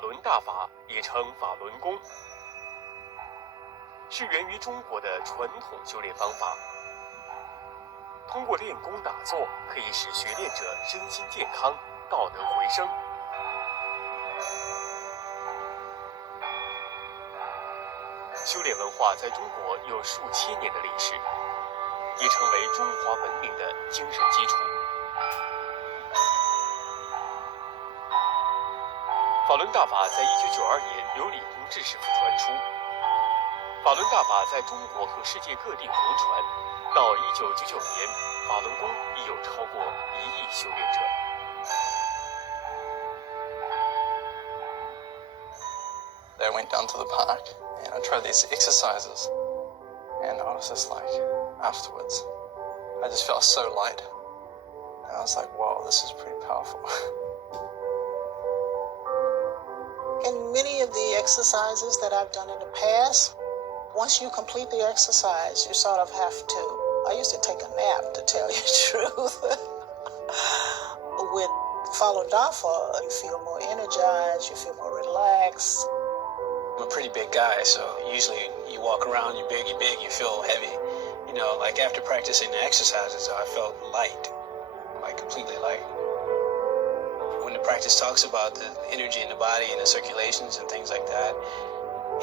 轮大法也称法轮功，是源于中国的传统修炼方法。通过练功打坐，可以使学练者身心健康，道德回升。修炼文化在中国有数千年的历史，也成为中华文明的精神基础。法轮大法在1992年由李洪志师傅传出。法轮大法在中国和世界各地红传，到1999年，法轮功已有超过1亿修炼者。I went down to the park and I tried these exercises, and I was just like, afterwards, I just felt so light, and I was like, wow, this is pretty powerful. In many of the exercises that I've done in the past, once you complete the exercise, you sort of have to, I used to take a nap, to tell you the truth. With Falun Dafa, you feel more energized, you feel more relaxed. I'm a pretty big guy, so usually you walk around, you're big, you feel heavy. You know, like after practicing the exercises, I felt light, like completely light. When the practice talks about the energy in the body and the circulations and things like that,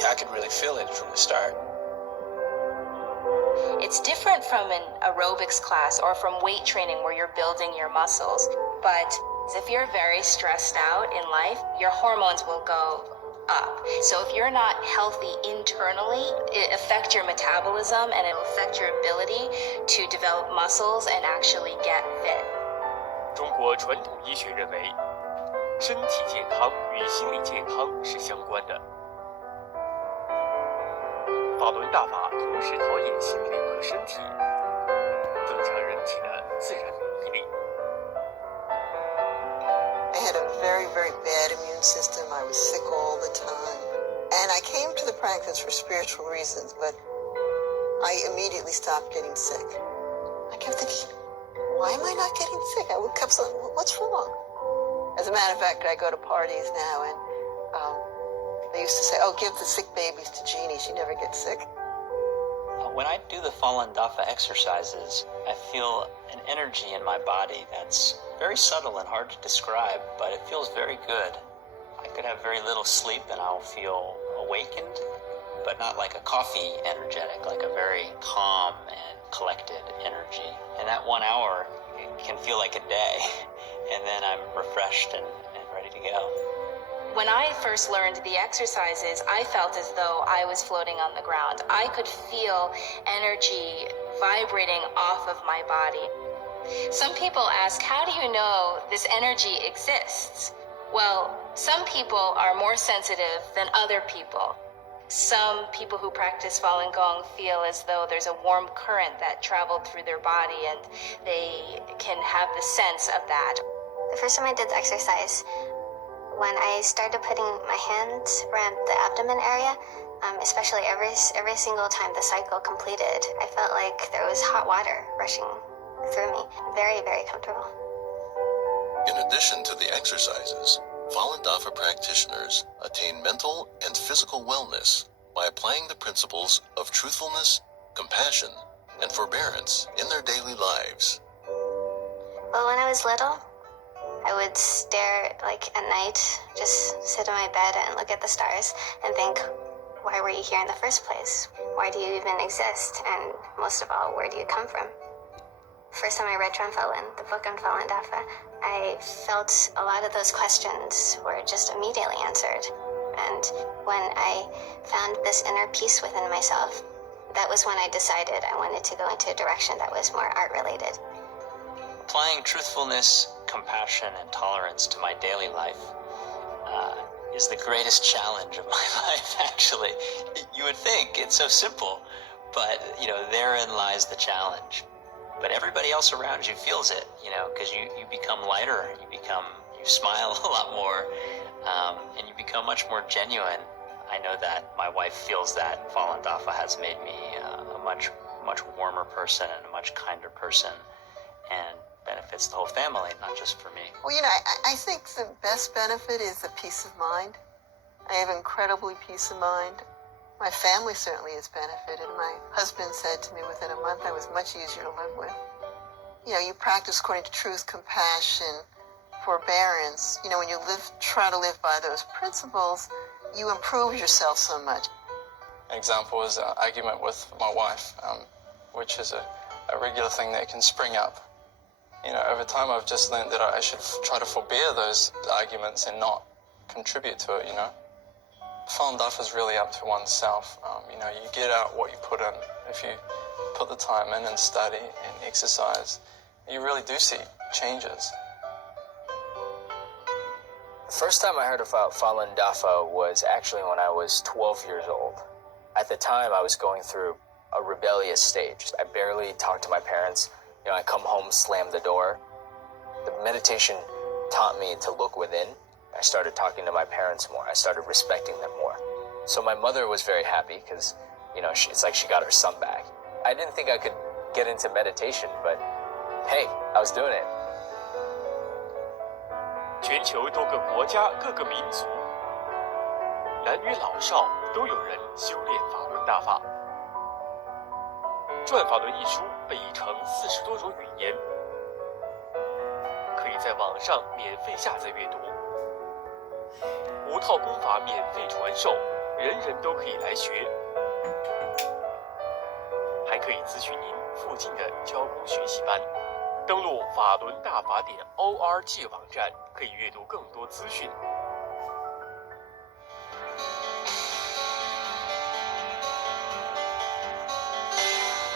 I could really feel it from the start. It's different from an aerobics class or from weight training where you're building your muscles. But if you're very stressed out in life, your hormones will go up. So if you're not healthy internally, it affects your metabolism and it'll affect your ability to develop muscles and actually get fit. 中国传统医学认为，身体健康与心理健康是相关的。法轮大法同时陶冶心灵和身体，增强人体的自然免疫力。I had a very, very bad immune system. I was sick all the time. And I came to the practice for spiritual reasons, but I immediately stopped getting sick. I kept thinking, why am I not getting sick? I kept saying, what's wrong? As a matter of fact, I go to parties now, and they used to say, oh, give the sick babies to Jeannie. She never gets sick. When I do the Falun Dafa exercises, I feel an energy in my body that's very subtle and hard to describe, but it feels very good. I could have very little sleep and I'll feel awakened, but not like a coffee energetic, like a very calm and collected energy. And that 1 hour can feel like a day, and then I'm refreshed and ready to go. When I first learned the exercises, I felt as though I was floating on the ground. I could feel energy vibrating off of my body. Some people ask, how do you know this energy exists? Well, some people are more sensitive than other people. Some people who practice Falun Gong feel as though there's a warm current that traveled through their body and they can have the sense of that. The first time I did the exercise, when I started putting my hands around the abdomen area, especially every single time the cycle completed, I felt like there was hot water rushing through me. Very, very comfortable. In addition to the exercises, Falun Dafa practitioners attain mental and physical wellness by applying the principles of truthfulness, compassion, and forbearance in their daily lives. Well, when I was little, I would stare, like at night, just sit on my bed and look at the stars and think, why were you here in the first place? Why do you even exist? And most of all, where do you come from? First time I read Falun, the book on Falun Dafa, I felt a lot of those questions were just immediately answered. And when I found this inner peace within myself, that was when I decided I wanted to go into a direction that was more art-related. Applying truthfulness, compassion, and tolerance to my daily life is the greatest challenge of my life, actually. You would think it's so simple, but, therein lies the challenge. But everybody else around you feels it, because you become lighter, you smile a lot more, and you become much more genuine. I know that my wife feels that Falun Dafa has made me a much warmer person and a much kinder person, and benefits the whole family, not just for me. Well, I think the best benefit is the peace of mind. I have incredibly peace of mind. My family certainly has benefited. My husband said to me within a month I was much easier to live with. You know, you practice according to truth, compassion, forbearance. You know, when you try to live by those principles, you improve yourself so much. An example is an argument with my wife, which is a regular thing that can spring up. You know, over time I've just learned that I should try to forbear those arguments and not contribute to it, you know. Falun Dafa is really up to oneself. You know, you get out what you put in. If you put the time in and study and exercise, you really do see changes. The first time I heard about Falun Dafa was actually when I was 12 years old. At the time, I was going through a rebellious stage. I barely talked to my parents. You know, I come home, slam the door. The meditation taught me to look within. I started talking to my parents more. I started respecting them more. So my mother was very happy because, you know, it's like she got her son back. I didn't think I could get into meditation, but hey, I was doing it. 全球多个国家、各个民族，男女老少都有人修炼法轮大法。《转法轮》一书被译成40多种语言，可以在网上免费下载阅读。5套功法免费传授，人人都可以来学，还可以咨询您附近的教功学习班。登录法轮大法.org 网站，可以阅读更多资讯。